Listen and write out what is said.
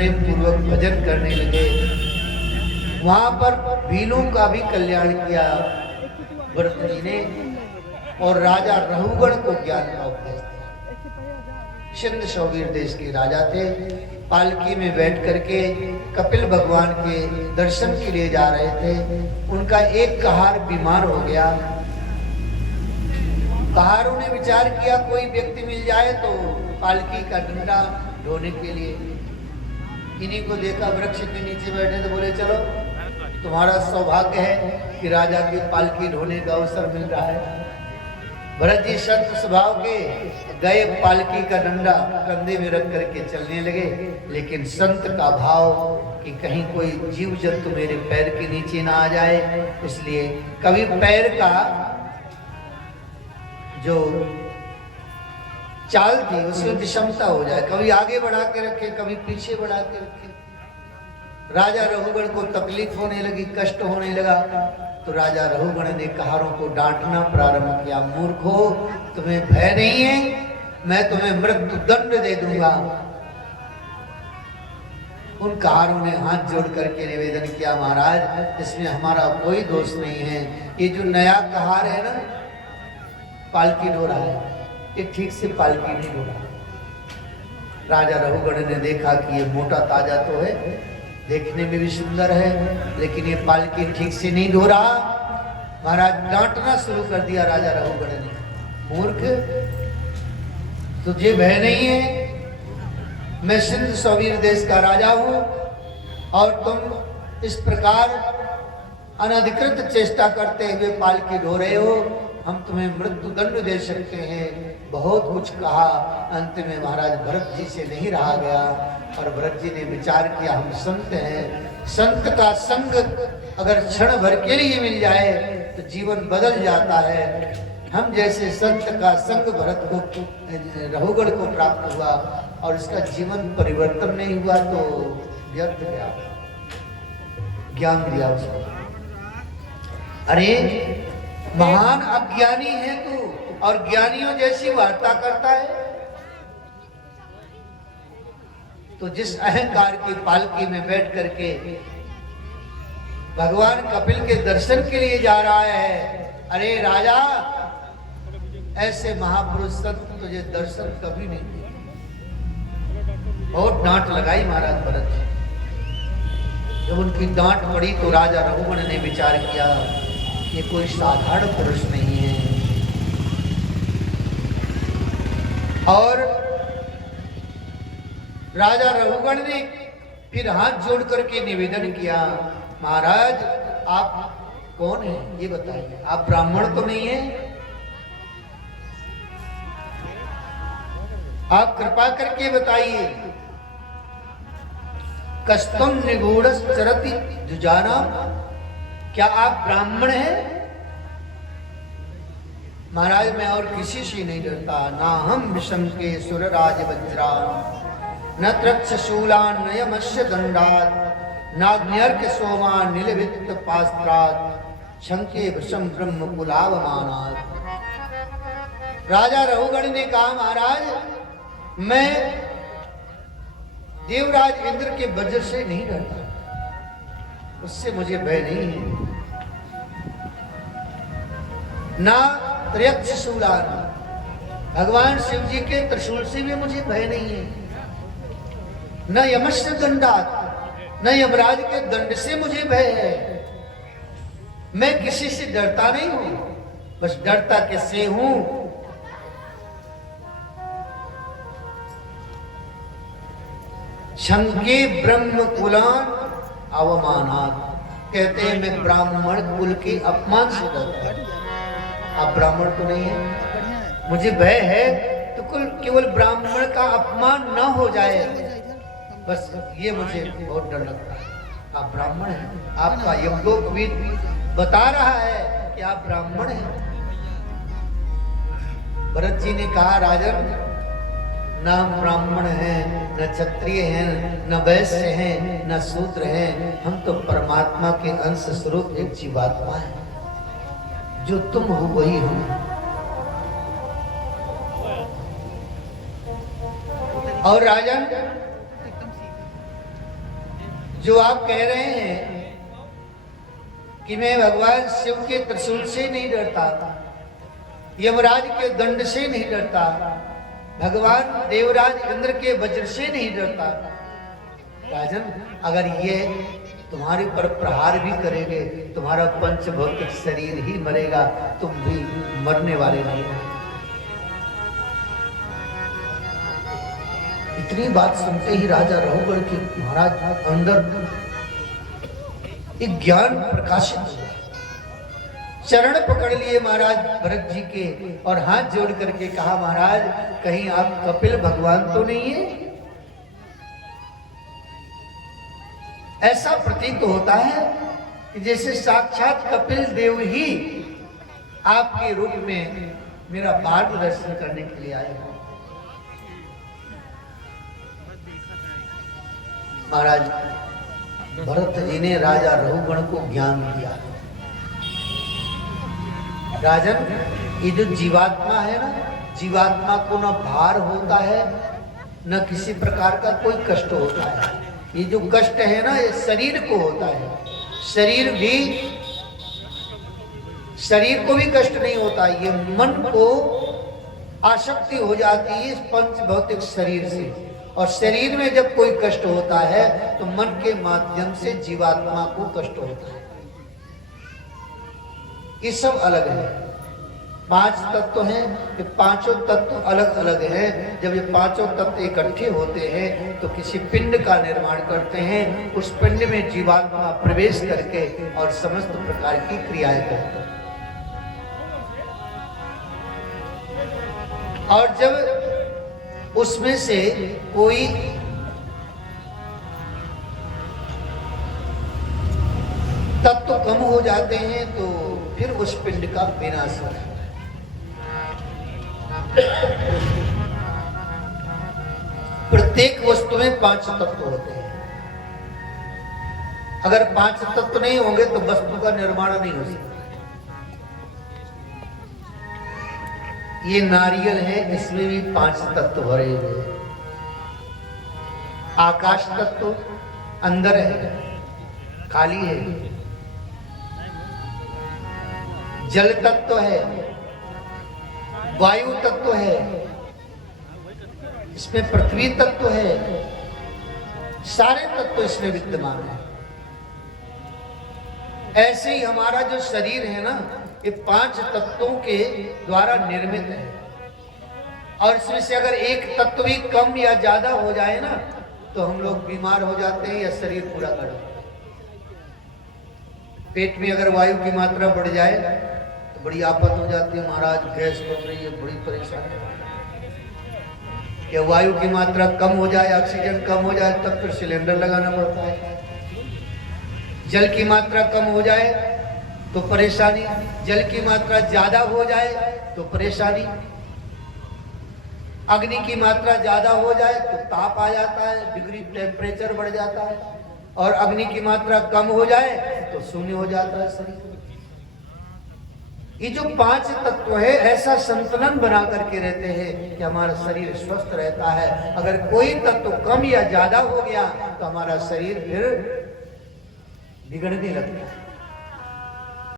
प्रेम पूर्वक भजन करने लगे। वहां पर भीलों का भी कल्याण किया भरत जी ने और राजा रहुगण को ज्ञान का उपदेश दिया। सिंध सौवीर देश के राजा थे। पालकी में बैठ करके कपिल भगवान के दर्शन के लिए जा रहे थे। उनका एक कहार बीमार हो गया। कहारों ने विचार किया कोई व्यक्ति मिल जाए तो पालकी का डंडा ढोने के लिए। इन्हीं को देखा वृक्ष के नीचे बैठे तो बोले चलो तुम्हारा सौभाग्य है कि राजा की पालकी ढोने का अवसर मिल रहा है। भरत जी संत स्वभाव के गए, पालकी का डंडा कंधे में रख करके चलने लगे। लेकिन संत का भाव कि कहीं कोई जीव जंतु मेरे पैर के नीचे ना आ जाए, इसलिए कभी पैर का जो चाल थी उसमें विषमता हो जाए, कभी आगे बढ़ा के रखे कभी पीछे बढ़ा के रखे। राजा रहुगण को तकलीफ होने लगी, कष्ट होने लगा। तो राजा रहुगण ने कहारों को डांटना प्रारंभ किया, मूर्खो तुम्हें भय नहीं है, मैं तुम्हें मृत्यु दंड दे दूंगा। उन कहारों ने हाथ जोड़ करके निवेदन किया, महाराज इसमें हमारा कोई दोष नहीं है। ये जो नया कहार है ना, पालकी ढो रहा है, ये ठीक से पालकी नहीं ढो रहा। राजा रहुगण ने देखा कि ये मोटा ताजा तो है, देखने में भी सुंदर है, लेकिन ये पालकी ठीक से नहीं ढो रहा। महाराज डांटना शुरू कर दिया राजा रहुगण ने, मूर्ख तुझे भय नहीं है, मैं सिंध सौवीर देश का राजा हूं और तुम इस प्रकार अनधिकृत चेष्टा करते हुए पालकी ढो रहे हो, हम तुम्हें मृत्यु दंड दे सकते हैं। बहुत कुछ कहा, अंत में महाराज भरत जी से नहीं रहा गया और भरत जी ने विचार किया हम संत हैं, संत का संग अगर क्षण भर के लिए मिल जाए तो जीवन बदल जाता है। हम जैसे संत का संग भरत को रहुगण को प्राप्त हुआ और इसका जीवन परिवर्तन नहीं हुआ तो व्यर्थ गया। ज्ञान दिया उसको। अरे महान अज्ञानी है तू और ज्ञानियों जैसी वार्ता करता है। तो जिस अहंकार की पालकी में बैठ करके भगवान कपिल के दर्शन के लिए जा रहा है, अरे राजा ऐसे महापुरुष संत तुझे दर्शन कभी नहीं दिए। बहुत डांट लगाई महाराज भरत जी। जब उनकी डांट पड़ी तो राजा रघुगण ने विचार किया ये कोई साधारण पुरुष नहीं है। और राजा रघुगण ने फिर हाथ जोड़ करके निवेदन किया, महाराज आप कौन हैं ये बताइए, आप ब्राह्मण तो नहीं हैं? आप कृपा करके बताइए। कस्तम निगूढ़ चरति जुजाना, क्या आप ब्राह्मण हैं? महाराज मैं और किसी से नहीं डरता, ना हम विषम के सुरराज वज्रान, न त्रक्षशूलान न यमस्य दंडात, नाग्न्यर्क सोमान नीलवित्त पास्त्रात, शंके विषम ब्रह्म कुलावमानात। राजा रघुगण ने कहा महाराज मैं देवराज इंद्र के वज्र से नहीं डरता, उससे मुझे भय नहीं है। ना त्र्यक्षशूलान, भगवान शिव जी के त्रिशूल से भी मुझे भय नहीं है। न यमस्य दंडात, न यमराज के दंड से मुझे भय है। मैं किसी से डरता नहीं हूं, बस डरता किससे हूं? शंके ब्रह्म कुलान अवमानात, कहते हैं मैं ब्राह्मण कुल के अपमान से डरता हूं। आप ब्राह्मण तो नहीं है, मुझे भय है तो कुल केवल ब्राह्मण का अपमान न हो जाए, बस ये मुझे बहुत डर लगता है। आप ब्राह्मण हैं, आपका यज्ञोपवीत बता रहा है कि आप ब्राह्मण हैं। भरत जी ने कहा राजन न हम ब्राह्मण हैं, न क्षत्रिय हैं, न वैश्य हैं, न शूद्र हैं, हम तो परमात्मा के अंश स्वरूप एक जीवात्मा है। जो तुम हो वही हम। और राजन जो आप कह रहे हैं कि मैं भगवान शिव के त्रिशूल से नहीं डरता, यमराज के दंड से नहीं डरता, भगवान देवराज इंद्र के वज्र से नहीं डरता। राजन, अगर ये तुम्हारे पर प्रहार भी करेंगे, तुम्हारा पंचभौतिक शरीर ही मरेगा, तुम भी मरने वाले नहीं। इतनी बात सुनते ही राजा रघुगण के महाराज अंदर एक ज्ञान प्रकाशित हुआ। चरण पकड़ लिए महाराज भरत जी के और हाथ जोड़ करके कहा, महाराज कहीं आप कपिल भगवान तो नहीं है? ऐसा प्रतीत होता है कि जैसे साक्षात कपिल देव ही आपके रूप में मेरा मार्गदर्शन करने के लिए आए हो। महाराज भरत जी ने राजा रघुगण को ज्ञान दिया। राजन, ये जो जीवात्मा है ना, जीवात्मा को न भार होता है न किसी प्रकार का कोई कष्ट होता है। ये जो कष्ट है ना, ये शरीर को होता है। शरीर को भी कष्ट नहीं होता, ये मन को आसक्ति हो जाती है इस पंच भौतिक शरीर से। और शरीर में जब कोई कष्ट होता है तो मन के माध्यम से जीवात्मा को कष्ट होता है। ये सब अलग है। 5 तत्व हैं, ये पांचों तत्व अलग अलग हैं। जब ये पांचों तत्व इकट्ठे होते हैं तो किसी पिंड का निर्माण करते हैं। उस पिंड में जीवात्मा प्रवेश करके और समस्त प्रकार की क्रियाएं करते हैं। और जब उसमें से कोई तत्व कम हो जाते हैं तो फिर उस पिंड का विनाश होता है। प्रत्येक वस्तु में 5 तत्व होते हैं। अगर 5 तत्व नहीं होंगे तो वस्तु का निर्माण नहीं हो सकता। ये नारियल है, इसमें भी 5 तत्व भरे हुए हैं। आकाश तत्व अंदर है, खाली है। जल तत्व है, वायु तत्व है, इसमें पृथ्वी तत्व है। सारे तत्व इसमें विद्यमान है। ऐसे ही हमारा जो शरीर है ना, ये 5 तत्वों के द्वारा निर्मित है। और इसमें से अगर एक तत्व भी कम या ज्यादा हो जाए ना तो हम लोग बीमार हो जाते हैं या शरीर पूरा कर जाता है। पेट में अगर वायु की मात्रा बढ़ जाए तो बड़ी आफत हो जाती है। महाराज गैस बन रही है, बड़ी परेशानी है। या वायु की मात्रा कम हो जाए, ऑक्सीजन कम हो जाए, तब फिर सिलेंडर लगाना पड़ता है। जल की मात्रा कम हो जाए तो परेशानी, जल की मात्रा ज्यादा हो जाए तो परेशानी, अग्नि की मात्रा ज्यादा हो जाए तो ताप आ जाता है, डिग्री टेम्परेचर बढ़ जाता है। और अग्नि की मात्रा कम हो जाए तो शून्य हो जाता है शरीर। ये जो 5 तत्व है, ऐसा संतुलन बना करके रहते हैं कि हमारा शरीर स्वस्थ रहता है। अगर कोई तत्व कम या ज्यादा हो गया तो हमारा शरीर फिर बिगड़ने लगता है।